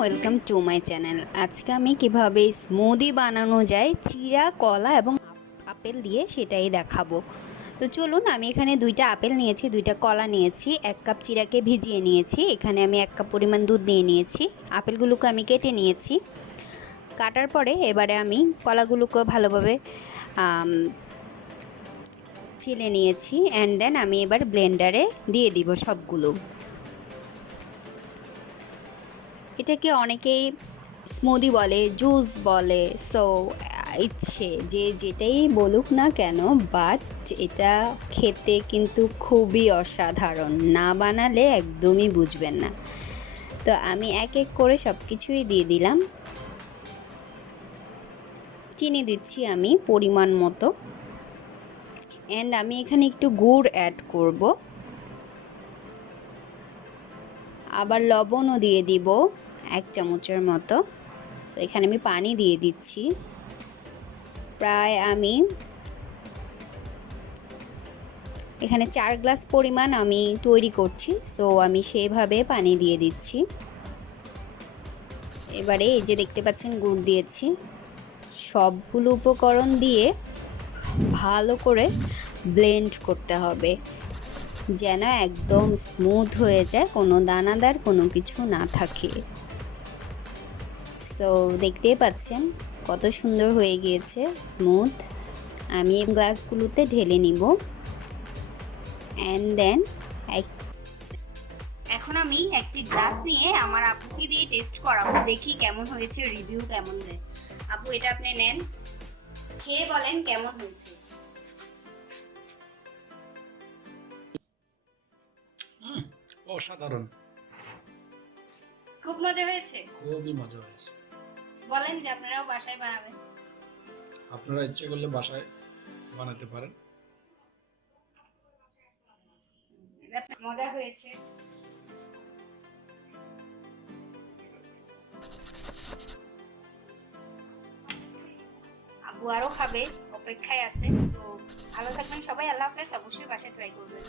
Welcome to my channel. আজকে আমি কিভাবে স্মুদি বানানো যায় চিরা, কলা এবং আপেল দিয়ে সেটাই দেখাবো। তো চলুন, আমি এখানে 2টা আপেল নিয়েছি, 2টা কলা নিয়েছি, 1 কাপ চিরাকে ভিজিয়ে নিয়েছি। এখানে আমি 1 কাপ পরিমাণ দুধ নিয়ে নিয়েছি। আপেলগুলোকে আমি কেটে নিয়েছি। কাটার পরে এবারে আমি কলাগুলোকে ভালোভাবে ছিলে নিয়েছি। অ্যান্ড দেন আমি এবার ব্লেন্ডারে দিয়ে দিব সবগুলো। এটাকে অনেকেই স্মুদি বলে, জুস বলে। সো ইচ্ছে যে যেটাই বলুক না কেন, বাট এটা খেতে কিন্তু খুবই অসাধারণ। না বানালে একদমই বুঝবেন না। তো আমি এক এক করে সব কিছুই দিয়ে দিলাম। চিনি দিচ্ছি আমি পরিমাণ মতো। অ্যান্ড আমি এখানে একটু গুড় অ্যাড করব। আবার লবণও দিয়ে দিব 1 চামচের মতো। তো এখানে আমি পানি দিয়ে দিচ্ছি। প্রায় আমি এখানে 4 গ্লাস পরিমাণ আমি তৈরি করছি। সো আমি সেভাবে পানি দিয়ে দিচ্ছি। এবারে এই যে দেখতে পাচ্ছেন গুড় দিয়েছি। সবগুলো উপকরণ দিয়ে ভালো করে ব্লেন্ড করতে হবে, যেন একদম স্মুথ হয়ে যায়, কোনো দানাদার কোনো কিছু না থাকে। সো দেখতেই পাচ্ছেন কত সুন্দর হয়ে গিয়েছে, স্মুথ। আমি এই গ্লাসগুলোতে ঢেলে নিব। অ্যান্ড দেন এখন আমি একটি গ্লাস নিয়ে আমার আপুকে দিয়ে টেস্ট করাবো, দেখি কেমন হয়েছে, রিভিউ কেমন দেয়। আপু, এটা আপনি নেন, খেয়ে বলেন কেমন হয়েছে। অসাধারণ, খুব মজা হয়েছে। খুবই মজা হয়েছে। বলেন যে আপনারাও বাসায় বানাবেন। আপনারা ইচ্ছে করলে বাসায় বানাতে পারেন। মজা হয়েছে। আপু আরো খাবে, অপেক্ষায় আছে। তো ভালো থাকবেন সবাই, আল্লাহ হাফেজ। অবশ্যই বাসায় ট্রাই করবেন।